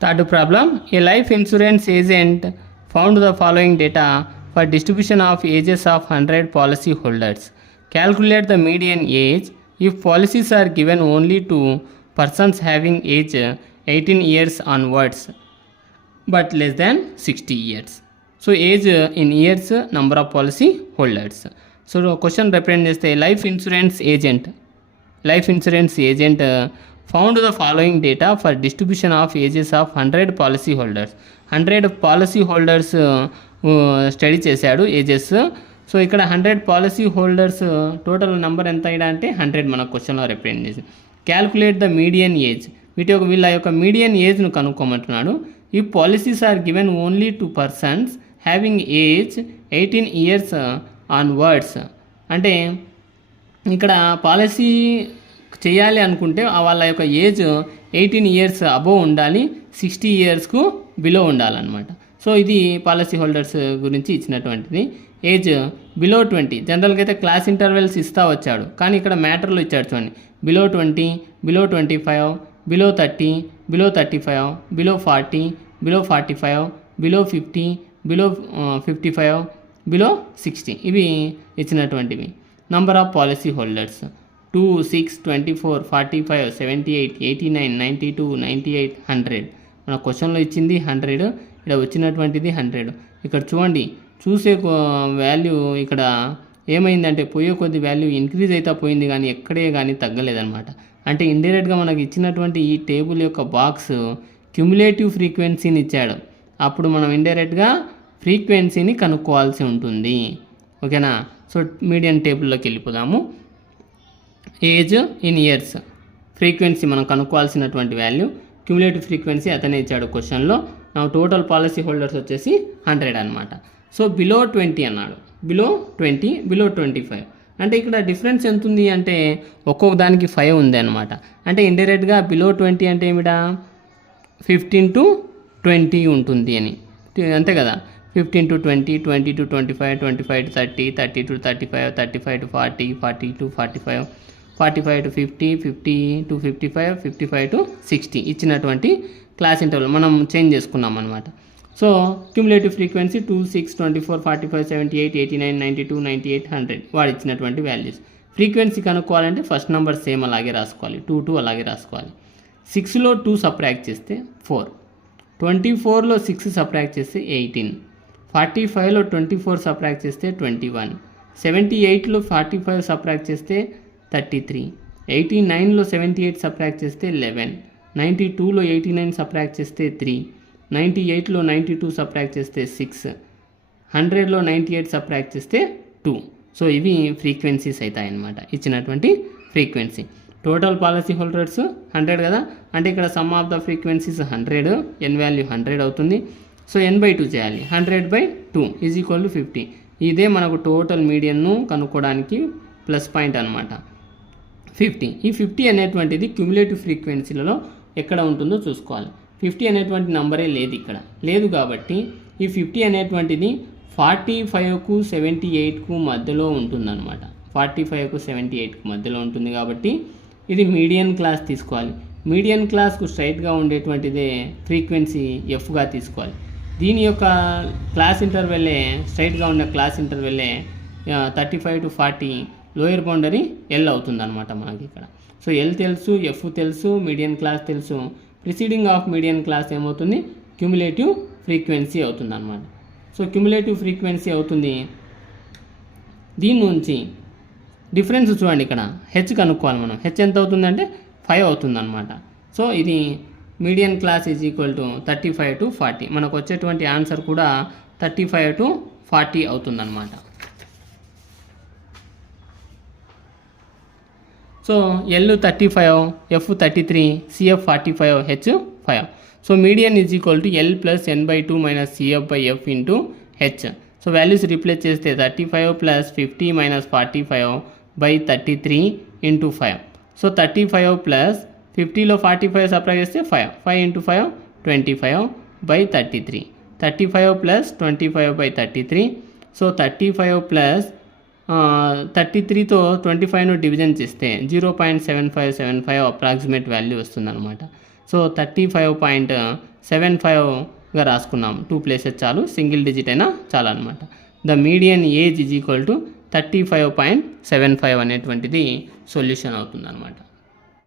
Third problem, a life insurance agent found the following data for distribution of ages of 100 policy holders. Calculate the median age if policies are given only to persons having age 18 years onwards but less than 60 years. So age in years, number of policy holders. So question represents the life insurance agent found the following data for distribution of ages of 100 policy holders. 100 policy holders study చేశాడు ages. So ఇక్కడ 100 policy holders total number ఎంత అయినా అంటే 100 మన క్వశ్చన్లో represent చేసి. Calculate the median age, వీళ్ళ యొక్క మీడియన్ ఏజ్ను కనుక్కోమంటున్నాడు. ఈ policies are given only to persons having age 18 years onwards. అంటే ఇక్కడ పాలసీ చేయాలి అనుకుంటే వాళ్ళ యొక్క ఏజ్ 18 ఇయర్స్ అబోవ్ ఉండాలి, 60 ఇయర్స్కు బిలో ఉండాలన్నమాట. సో ఇది పాలసీ హోల్డర్స్ గురించి ఇచ్చినటువంటిది. ఏజ్ బిలో 20, జనరల్గా అయితే క్లాస్ ఇంటర్వెల్స్ ఇస్తూ వచ్చాడు, కానీ ఇక్కడ మ్యాటర్లో ఇచ్చాడు చూడండి. Below 20, below 25, below 30, below 35, below 40, below 45, below 50, below 55, below 60 ఇవి ఇచ్చినటువంటివి. Number of policy holders 2, 6, 24, 45, 78, 89, 92, 98, 100. మన క్వశ్చన్లో ఇచ్చింది 100, ఇక్కడ వచ్చినటువంటిది 100. ఇక్కడ చూడండి, చూసే వాల్యూ ఇక్కడ ఏమైందంటే పోయే కొద్ది వాల్యూ ఇంక్రీజ్ అయితే పోయింది, కానీ ఎక్కడే కానీ తగ్గలేదన్నమాట. అంటే ఇండైరెక్ట్గా మనకి ఇచ్చినటువంటి ఈ టేబుల్ యొక్క బాక్స్ క్యుములేటివ్ ఫ్రీక్వెన్సీని ఇచ్చాడు. అప్పుడు మనం ఇండైరెక్ట్గా ఫ్రీక్వెన్సీని కనుక్కోవాల్సి ఉంటుంది. ఓకేనా? సో మీడియన్ టేబుల్లోకి వెళ్ళిపోదాము. ఏజ్ ఇన్ ఇయర్స్, ఫ్రీక్వెన్సీ మనం కనుక్కోవాల్సినటువంటి వాల్యూ, క్యుములేటివ్ ఫ్రీక్వెన్సీ అతనే ఇచ్చాడు క్వశ్చన్లో. నా టోటల్ పాలసీ హోల్డర్స్ వచ్చేసి 100 అనమాట. సో బిలో 20 అన్నాడు, బిలో 20, బిలో 25. అంటే ఇక్కడ డిఫరెన్స్ ఎంత ఉంది అంటే ఒక్కొక్క దానికి 5 ఉంది అనమాట. అంటే ఇండైరెక్ట్గా బిలో 20 అంటే ఏమిటా 15 to 20 ఉంటుంది అని, అంతే కదా. 15 to 20, 20 to 25, 25 to 30, 30 to 35, 35 to 40, 40 to 45, 45 to 50, 50 to 55, 55 to 60 ఇచ్చినటువంటి క్లాస్ ఇంటర్వల్ మనం చేంజ్ చేసుకున్నాం అనమాట. సో క్యుములేటివ్ ఫ్రీక్వెన్సీ 2, 6, 24, 45, 78, 89, 92, 98, 100 వాడు ఇచ్చినటువంటి వాల్యూస్. ఫ్రీక్వెన్సీ కనుక్కోవాలంటే ఫస్ట్ నెంబర్ సేమ్ అలాగే రాసుకోవాలి, 2, 2 అలాగే రాసుకోవాలి. 6లో 2 సబ్ట్రాక్ట్ చేస్తే 4, 24లో 6 సబ్ట్రాక్ట్ చేస్తే 18, 45లో 24 సబ్ట్రాక్ట్ చేస్తే 21, 78లో 45 సబ్ట్రాక్ట్ చేస్తే 33, 89లో 78 సబ్ట్రాక్ట్ చేస్తే 11, 92లో 89 సబ్ట్రాక్ట్ చేస్తే 3, 98లో 92 సబ్ట్రాక్ట్ చేస్తే 6, 100లో 98 సబ్ట్రాక్ట్ చేస్తే 2. సో ఇవి ఫ్రీక్వెన్సీస్ అవుతాయి అన్నమాట, ఇచ్చినటువంటి ఫ్రీక్వెన్సీ. టోటల్ పాలసీ హోల్డర్స్ 100 కదా, అంటే ఇక్కడ sum of the frequencies 100, N value 100 అవుతుంది. సో n/2 చేయాలి, 100/2 ఈజ్ ఈక్వల్ టు 50. ఇదే మనకు టోటల్ మీడియన్ను కనుక్కోవడానికి ప్లస్ పాయింట్ అనమాట 50. ఈ 50 అనేటువంటిది క్యుములేటివ్ ఫ్రీక్వెన్సీలలో ఎక్కడ ఉంటుందో చూసుకోవాలి. 50 అనేటువంటి నంబరే లేదు ఇక్కడ, లేదు కాబట్టి ఈ 50 అనేటువంటిది 45కు 78కు మధ్యలో ఉంటుందన్నమాట. 45కు 78కు మధ్యలో ఉంటుంది కాబట్టి ఇది మీడియన్ క్లాస్ తీసుకోవాలి. మీడియన్ క్లాస్కు స్ట్రైట్గా ఉండేటువంటిదే ఫ్రీక్వెన్సీ ఎఫ్గా తీసుకోవాలి. దీని యొక్క క్లాస్ ఇంటర్వెల్లే, స్ట్రైట్గా ఉన్న క్లాస్ ఇంటర్వెల్లే 35 to 40 లోయర్ బౌండరీ ఎల్ అవుతుందన్నమాట మనకి ఇక్కడ. సో ఎల్ తెలుసు, ఎఫ్ తెలుసు, మీడియన్ క్లాస్ తెలుసు. ప్రిసీడింగ్ ఆఫ్ మీడియన్ క్లాస్ ఏమవుతుంది, క్యుములేటివ్ ఫ్రీక్వెన్సీ అవుతుంది అన్నమాట. సో క్యుములేటివ్ ఫ్రీక్వెన్సీ అవుతుంది. దీని నుంచి డిఫరెన్స్ చూడండి, ఇక్కడ హెచ్ కనుక్కోవాలి మనం. హెచ్ ఎంత అవుతుందంటే 5 అవుతుంది అనమాట. సో ఇది median class is equal to 35 to 40. మనకు వచ్చేటువంటి ఆన్సర్ కూడా 35 to 40 అవుతుందన్నమాట. So L 35, F 33, CF 45, H 5. So median is equal to L plus n/2 minus CF F into H. So values replace చేస్తే 35 plus 50 minus 45/33 into 5. So 35 plus 50లో 45 subtract చేస్తే 5, 5 into 5 25/33, 35 plus 25/33. So 35 plus 33తో 25ను division చేస్తే 0.7575 approximate value వస్తుందన్నమాట. So 35.75గా రాసుకున్నాం. 2 places చాలు, సింగిల్ డిజిట్ అయినా చాలు అనమాట. The median age is equal to 35.75 అనేటువంటిది సొల్యూషన్ అవుతుందన్నమాట.